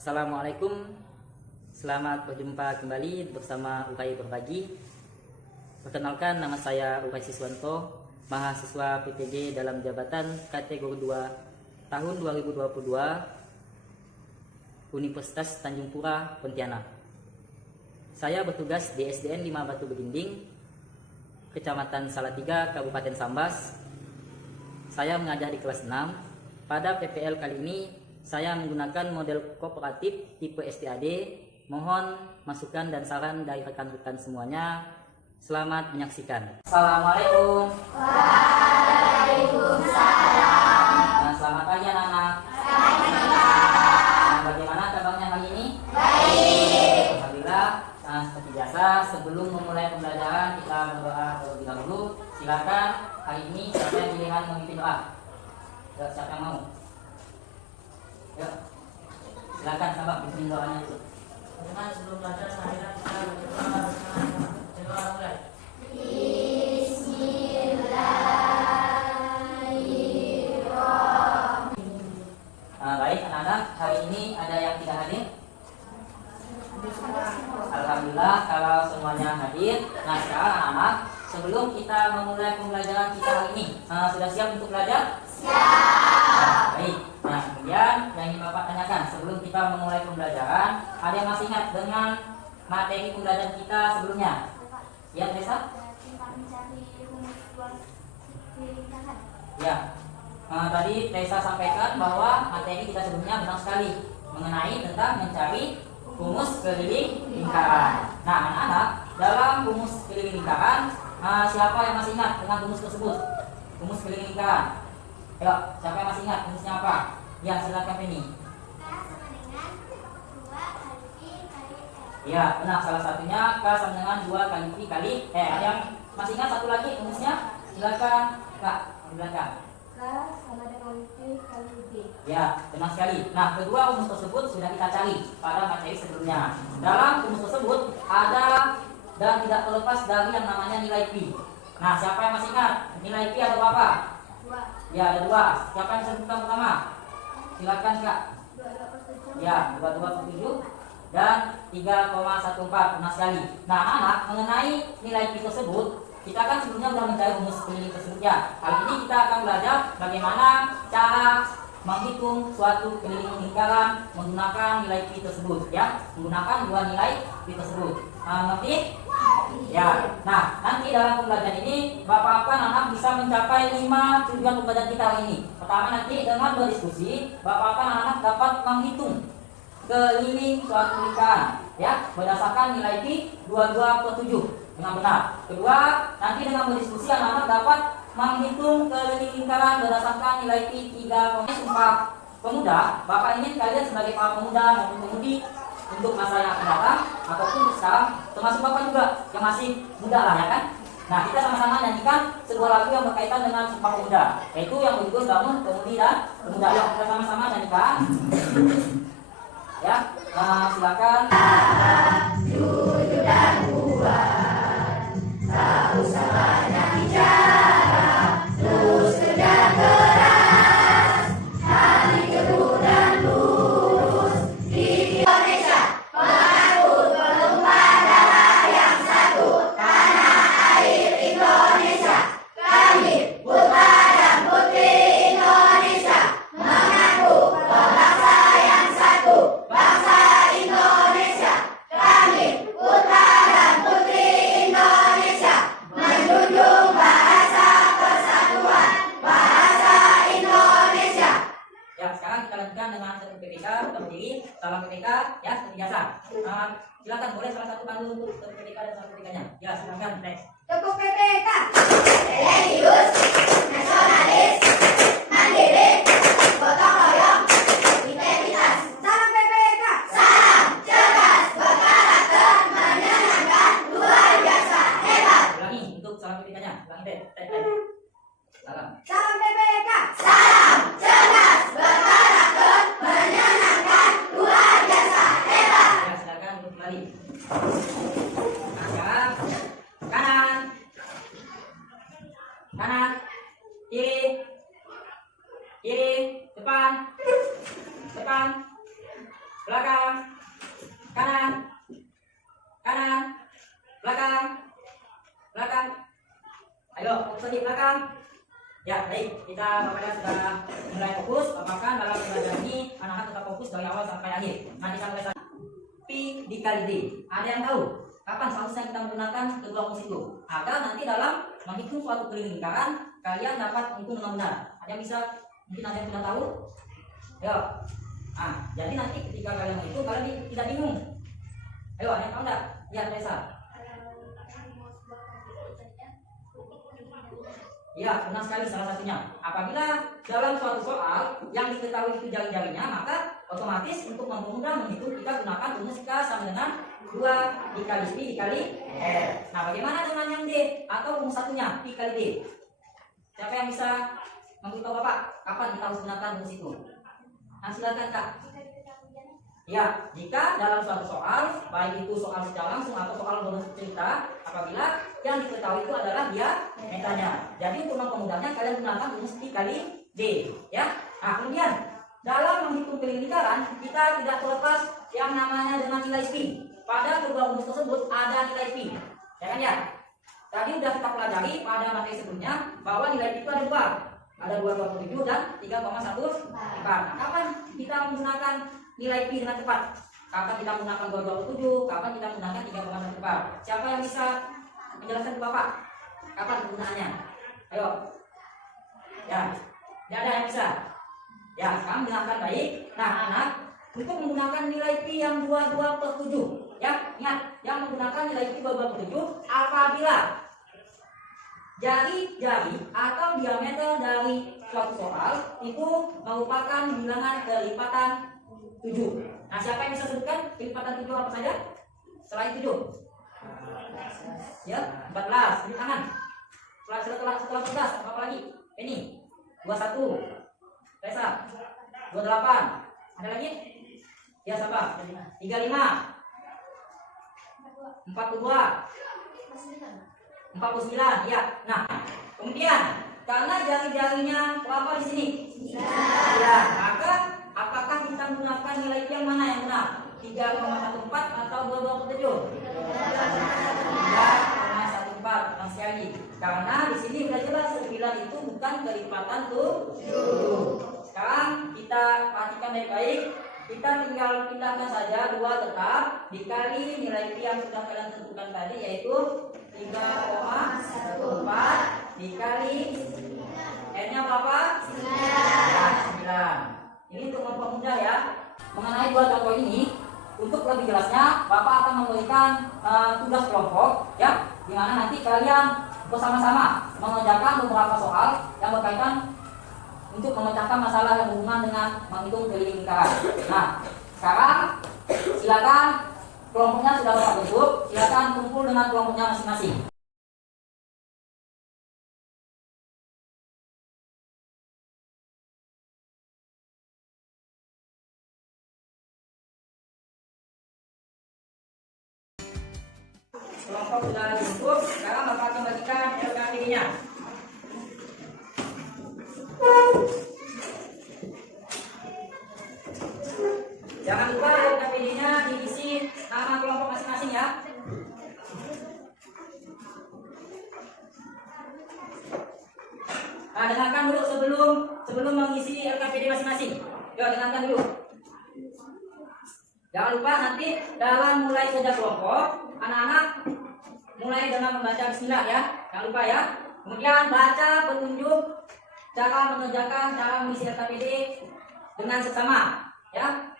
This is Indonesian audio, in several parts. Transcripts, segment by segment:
Assalamualaikum, selamat berjumpa kembali bersama UKI Berbagi. Perkenalkan, nama saya Ukai Siswanto, mahasiswa PTG dalam jabatan kategori 2 tahun 2022 Universitas Tanjung Pura, Pontianak. Saya bertugas di SDN 5 Batu Belimbing, Kecamatan Salatiga, Kabupaten Sambas. Saya mengajar di kelas 6. Pada PPL kali ini saya menggunakan model kooperatif tipe STAD. Mohon masukan dan saran dari rekan-rekan semuanya. Selamat menyaksikan. Assalamualaikum. Waalaikumsalam. Dan selamat pagi anak-anak. Nah, bagaimana kabarnya hari ini? Baik. Alhamdulillah. Nah, seperti biasa, sebelum memulai pembelajaran kita berdoa terlebih dahulu. Silakan hari ini siapa yang pilihan memimpin doa? Siapa yang mau? Yuk, silakan sahabat bikin doanya itu. Bagaimana sebelum belajar saya kita berdoa bersama. Doa mulai. Bismillahirrahmanirrahim. Baik anak-anak, hari ini ada yang tidak hadir? Alhamdulillah kalau semuanya hadir. Nah sekarang anak-anak, sebelum kita memulai pembelajaran kita hari ini, sudah siap untuk belajar? Siap. Baik. Nah, kemudian yang ingin Bapak tanyakan sebelum kita memulai pembelajaran, ada yang masih ingat dengan materi pembelajaran kita sebelumnya? Ya, Teresa? Ya. Tadi Teresa sampaikan bahwa materi kita sebelumnya benar sekali mengenai tentang mencari rumus keliling lingkaran. Nah, anak-anak, dalam rumus keliling lingkaran, siapa yang masih ingat dengan rumus tersebut? Rumus keliling lingkaran. Ayo, siapa yang masih ingat rumusnya apa? Ya, silakan Penny. Ya, benar. Salah satunya K sama dengan 2 kali Pi kali Ada yang masih ingat satu lagi rumusnya? Silakan Kak, di belakang. K sama dengan P kali D. Ya, benar sekali. Nah, kedua rumus tersebut sudah kita cari pada materi sebelumnya. Dalam rumus tersebut ada dan tidak terlepas dari yang namanya nilai Pi. Nah, siapa yang masih ingat nilai Pi ada berapa? 2. Ya, ada 2. Siapa yang sebutkan pertama? Silakan Kak. 2,7. Ya, 22,7 dan 3,14. Benar sekali. Nah, anak, mengenai nilai Pi tersebut, kita kan sebelumnya sudah mencari rumus keliling tersebut ya. Kali ini kita akan belajar bagaimana cara menghitung suatu keliling lingkaran menggunakan nilai Pi tersebut ya, menggunakan 2 nilai Pi tersebut. Ngerti? Ya. Nah, nanti dalam pembelajaran ini Bapak-bapak anak bisa mencapai 5 tujuan pembelajaran kita hari ini. Pertama, nanti dengan berdiskusi Bapak-bapak anak dapat menghitung keliling suatu lingkaran ya, berdasarkan nilai Pi 22/7 dengan benar. Kedua, nanti dengan berdiskusi anak-anak dapat menghitung keliling lingkaran berdasarkan nilai Pi 3. Sumpah pemuda, Bapak ingin kalian sebagai para pemuda maupun pemudi untuk masa yang akan datang ataupun untuk sekarang, termasuk Bapak juga yang masih muda lah ya kan. Nah, kita sama-sama nyanyikan sebuah lagu yang berkaitan dengan Sumpah Pemuda, yaitu yang berjudul Bangun Pemudi dan Pemuda. Yuk kita sama-sama nyanyikan. Ya, silakan. Jujur dan kuat, tak usah banyak bicara, terus kerja keras, hati teguh dan lurus. Indonesia mengaku bertumpah darah yang satu, tanah air Indonesia. Kami putra dan putri Indonesia mengaku berbangsa yang satu, bangsa Indonesia. Kami putra dan putri Indonesia menjunjung bahasa persatuan, bahasa Indonesia. Ya, sekarang kita lanjutkan dengan satu PPK. Kita berdiri, salam PPK ya, seperti biasa. Silakan boleh salah satu pandu untuk satu PPK dan satu PPK-nya. Ya, silakan next. Tepuk PPK. Religius, nasionalis, mandiri, gotong royong, integritas. Salam PPK. Salam cerdas, berkarakter, menyenangkan, luar biasa, hebat. Ulangi untuk salam PPK-nya. Ulangi salam. Salam PPK. Salam cerdas, berkarakter, menyenangkan, luar biasa, hebat. Ya, silakan untuk kembali. Nah, sekarang kanan, kanan, kiri, kiri, depan, depan, belakang, kanan, kanan, belakang, belakang. Ayo, fokus lagi belakang. Ya, baik. Kita Bapak sudah mulai fokus. Apakah dalam belajar ini anak-anak tetap fokus dari awal sampai akhir? Nanti kita mulai P dikali D. Ada yang tahu kapan seharusnya kita menggunakan kedua rumus itu? Agar nanti dalam menghitung suatu keliling lingkaran kalian dapat menghitung dengan benar. Ada yang bisa mungkin ada yang sudah tahu? Ayo. Nah, jadi nanti ketika kalian menghitung kalian tidak bingung. Ayo, ada yang tahu enggak? Ya, Teresa. Iya, benar sekali salah satunya. Apabila dalam suatu soal yang diketahui itu jari-jarinya, maka otomatis untuk mempermudah menghitung kita gunakan rumus K sama dengan 2 dikali P dikali R. Nah, bagaimana dengan yang D atau rumus satunya P kali D? Siapa yang bisa memberitahu Bapak kapan kita harus gunakan rumus itu? Nah, silakan Kak. Ya, jika dalam suatu soal, baik itu soal secara langsung atau soal berbentuk cerita, apabila yang diketahui itu adalah dia metanya. Jadi untuk mempermudahnya kalian gunakan rumus P kali D, ya. Nah, kemudian dalam menghitung keliling lingkaran kita tidak terlepas yang namanya dengan nilai P. Pada kedua rumus tersebut ada nilai P, ya kan ya? Tadi sudah kita pelajari pada materi sebelumnya bahwa nilai P itu ada dua. Ada 2,27 dan 3,14. Nah, kapan kita menggunakan nilai P dengan tepat? Kapan kita menggunakan 2,27? Kapan kita menggunakan 3,14? Siapa yang bisa menjelaskan ke Bapak? Kapan penggunaannya? Ayo. Ya, tidak ada yang bisa. Ya, sekarang dengarkan baik. Nah, anak, untuk menggunakan nilai P yang 22/7, ya, ingat, yang menggunakan nilai P 22/7 apabila jari-jari atau diameter dari suatu soal itu merupakan bilangan kelipatan 7. Nah, siapa yang bisa sebutkan kelipatan 7 apa saja? Selain 7. Ya, 14. Beri tangan. Setelah 11, apa lagi? Ini 21. Resa. 28. Ada lagi? Ya, siapa? 35. 42. 49, ya. Nah, kemudian karena jari-jarinya berapa di sini? Ya, maka apakah kita menggunakan nilai yang mana yang benar? 3,14 atau 2,27? 3,14 masih lagi. Karena di sini sudah jelas 9 itu bukan kelipatan 7. Sekarang kita perhatikan baik-baik. Kita tinggal pindahkan saja 2 tetap dikali nilai P yang sudah kalian tentukan tadi, yaitu 3,14 dikali N-nya berapa? 9. Ini untuk mempermudah ya. Mengenai 2 contoh ini, untuk lebih jelasnya Bapak akan memberikan tugas kelompok ya, di mana nanti kalian bersama-sama mengerjakan beberapa soal yang berkaitan untuk memecahkan masalah yang berhubungan dengan menghitung keliling lingkaran. Nah, sekarang silakan kelompoknya sudah Bapak bentuk, silakan kumpul dengan kelompoknya masing-masing. Kelompok sudah dibentuk, sekarang Bapak akan bagikan LKPD-nya. Jangan lupa LKPD-nya diisi nama kelompok masing-masing ya. Nah, dengarkan dulu sebelum mengisi LKPD masing-masing. Yuk, dengarkan dulu. Jangan lupa nanti dalam mulai kerja kelompok, anak-anak mulai dengan membaca bismillah ya. Jangan lupa ya. Kemudian baca petunjuk cara mengerjakan, cara mengisi LKPD dengan sesama ya.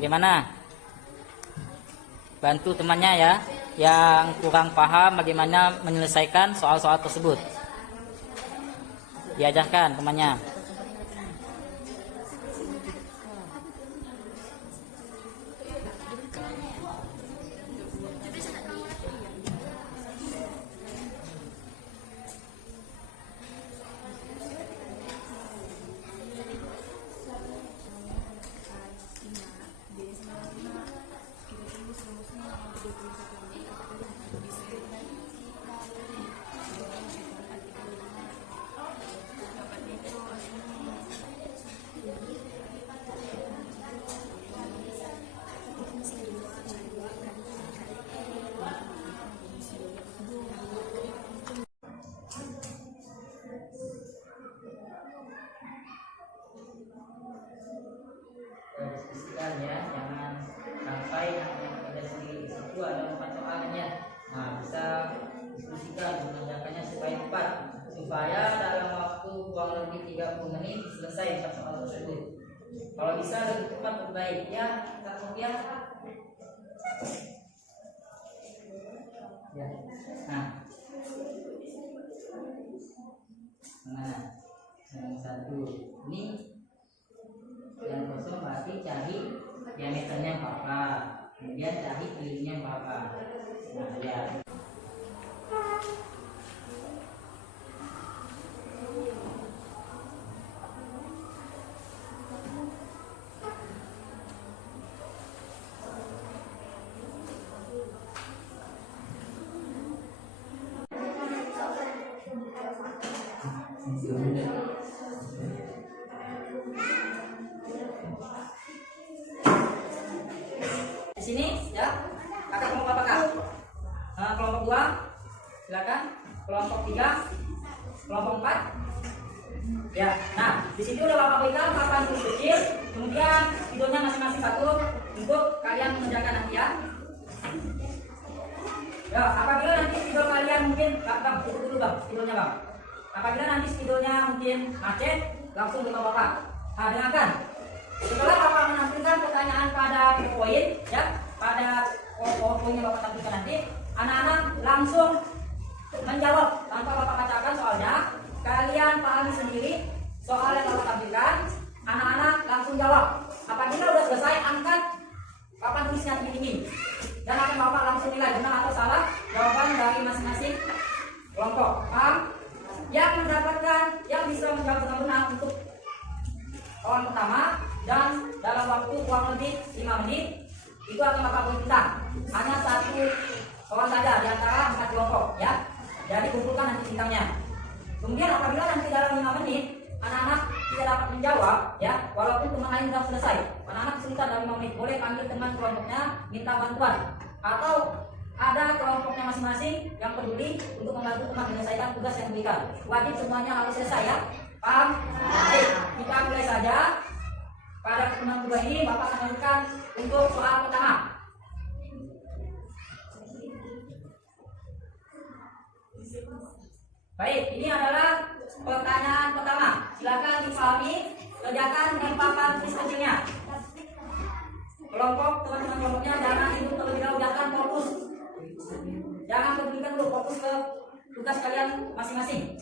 Bagaimana? Bantu temannya ya yang kurang paham bagaimana menyelesaikan soal-soal tersebut. Diajarkan temannya. menit selesai soal tersebut. Kalau bisa lebih cepat lebih baik ya. Kemudian ya. Nah, yang satu ini yang kosong berarti cari diameternya berapa, kemudian cari kelilingnya berapa. Nah ya. Di sini ya, kakak kelompok apa kak? Kelompok 2 silakan, kelompok 3, kelompok 4 ya. Nah di sini udah bapak berikan papan tulis kecil, kemudian videonya masing-masing satu untuk kalian mengerjakan nanti ya. Ya, apabila nanti video kalian mungkin bang, tutup dulu bang, videonya bang. Apabila nanti videonya mungkin macet, langsung beritahu bapak. Nah, dengarkan. Setelah bapak menampilkan pertanyaan pada poin, ya, pada poin yang bapak tampilkan nanti, anak-anak langsung menjawab tanpa bapak bacakan soalnya. Kalian pahami sendiri soal yang bapak tampilkan, anak-anak langsung jawab. Apabila sudah selesai, angkat papan tulisnya tinggi-tinggi dan akan bapak langsung nilai benar atau salah jawaban dari masing-masing kelompok. Paham? Yang mendapatkan, yang bisa menjawab dengan benar untuk kawan pertama dan dalam waktu kurang lebih 5 menit itu akan bapak beri bintang. Hanya satu kawan saja di antara 4 kelompok ya. Jadi kumpulkan nanti bintangnya. Kemudian apabila nanti dalam 5 menit anak-anak tidak dapat menjawab ya, walaupun teman lain sudah selesai, anak-anak kesulitan dalam 5 menit, boleh panggil teman kelompoknya minta bantuan, atau ada kelompoknya masing-masing yang peduli untuk membantu teman menyelesaikan tugas yang diberikan. Wajib semuanya harus selesai ya. Paham? Baik, kita mulai saja. Pada pertemuan kedua ini bapak akan lanjutkan untuk soal pertama. Baik, ini adalah pertanyaan pertama. Silakan dipahami, kerjakan dengan papan tulis kecilnya. Kelompok teman-teman kelompoknya jangan itu terlebih dahulu, jangan fokus. Jangan pedulikan dulu, fokus ke tugas kalian masing-masing.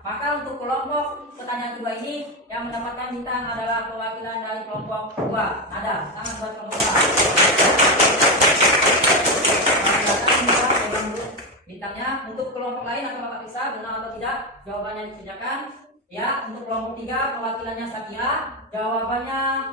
Maka untuk kelompok pertanyaan kedua ini yang mendapatkan bintang adalah perwakilan dari kelompok 2. Ada, tangan buat kelompok 2. Bintangnya untuk kelompok lain akan bapak periksa benar atau tidak jawabannya dikerjakan. Ya, untuk kelompok 3 perwakilannya Sakira, jawabannya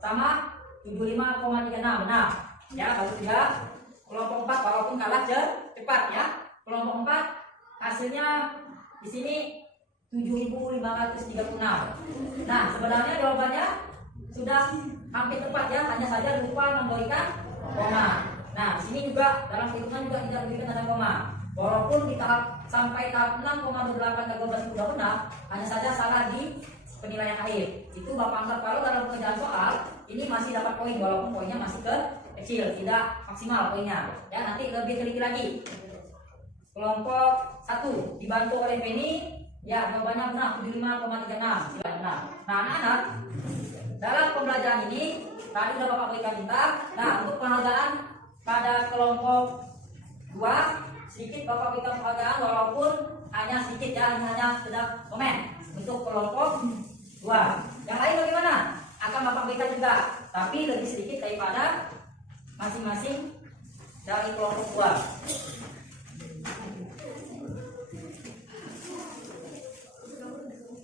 sama 75,36 benar. Ya, kalau tidak kelompok 4 walaupun kalah cepat ya. Kelompok 4 hasilnya di sini 7.536. Nah, sebenarnya jawabannya sudah hampir tepat ya, hanya saja lupa memberikan koma. Nah, di sini juga dalam perhitungan juga tidak diberikan ada koma. Walaupun di tahap sampai tahap 6,28 ke 12 sudah benar, hanya saja salah di penilaian akhir. Itu bapak anggap kalau dalam pengerjaan soal ini masih dapat poin walaupun poinnya masih kecil, tidak maksimal poinnya. Ya, nanti lebih teliti lagi. Kelompok 1 dibantu oleh Penny, ya jawabannya benar 75,36. Silakan benar. Nah, anak-anak dalam pembelajaran ini tadi sudah bapak berikan bintang. Nah, untuk penghargaan pada kelompok 2 sedikit bapak berikan penghargaan walaupun hanya sedikit ya, hanya sekedar komen untuk kelompok 2. Yang lain bagaimana? Akan bapak berikan juga, tapi lebih sedikit daripada masing-masing dari kelompok 2.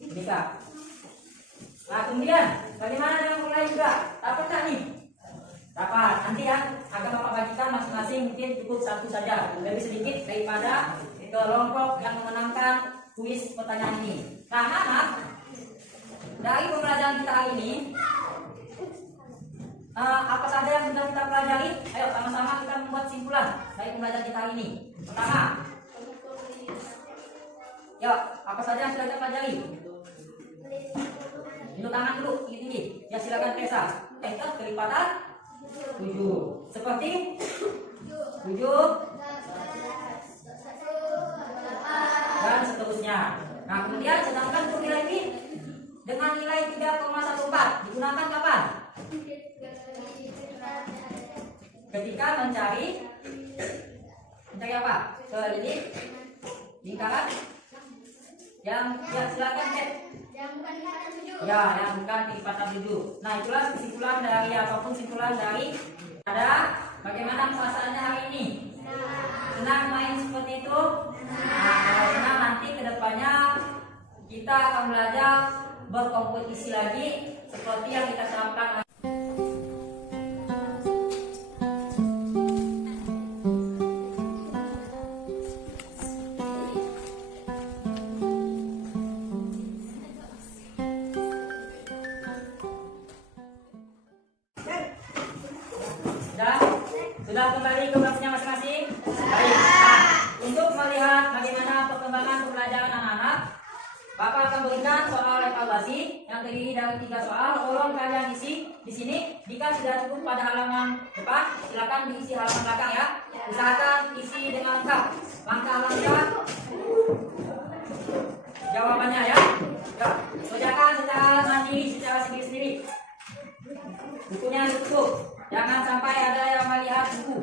Bisa. Nah, kemudian bagaimana dengan mulai juga? Dapat nggak nih? Dapat. Nanti ya akan bapak bagikan masing-masing mungkin cukup satu saja, lebih sedikit daripada kelompok yang memenangkan kuis pertanyaan ini. Nah, anak-anak, dari pembelajaran kita hari ini, apa saja yang sudah kita pelajari? Ayo sama-sama kita membuat simpulan dari pembelajaran kita hari ini. Pertama, ya apa saja yang sudah kita pelajari? Tunjuk tangan dulu, tinggi-tinggi. Ya silakan Tessa. Kelipatan 7. Seperti 7 dan seterusnya. Nah, kemudian sedangkan untuk nilai ini dengan nilai 3,14 digunakan kapan? Ketika mencari apa? Selidik lingkaran yang silakan cek. Ya, yang bukan kelipatan 7. Nah, itulah kesimpulan dari apapun simpulan dari ada bagaimana perasaannya hari ini. Senang main seperti itu? Nah, kalau senang nanti kedepannya kita akan belajar berkompetisi lagi seperti yang kita terapkan. Sudah kembali ke kelasnya masing-masing? Baik. Nah, untuk melihat bagaimana perkembangan pembelajaran anak-anak, Bapak akan berikan soal evaluasi yang terdiri dari 3 soal. Tolong kalian isi di sini. Jika sudah cukup pada halaman depan, silakan diisi halaman belakang ya. Usahakan isi dengan lengkap. Langkah-langkah jawabannya ya. Ya, kerjakan secara mandiri, secara sendiri-sendiri. Bukunya ditutup. Jangan sampai ada yang melihat buku.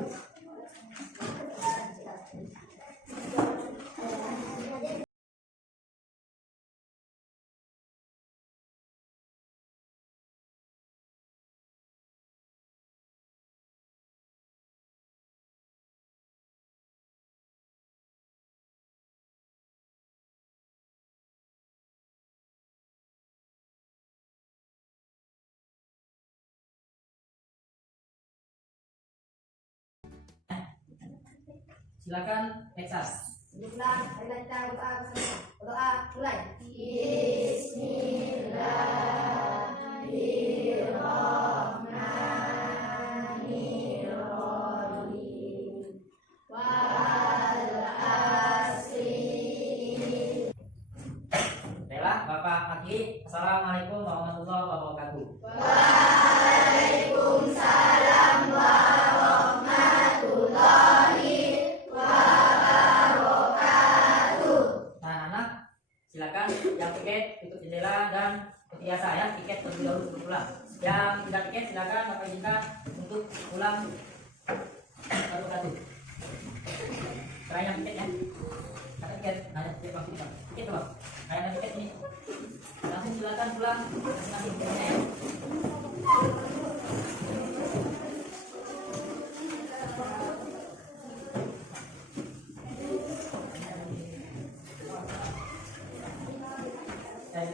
Silakan Texas. Bismillah, mari kita berdoa bersama. Berdoa mulai. Baiklah, Bapak Aki. Assalamualaikum warahmatullahi wabarakatuh. Silakan yang tiket tutup jendela dan seperti biasa ya, tiket terlebih dahulu sebelum pulang. Yang tidak tiket silakan Bapak izinkan untuk pulang satu-satu. Selain yang tiket ya, kata tiket, nanya tiket bang, tiket bang, kayak tiket ini langsung silakan pulang masing-masing.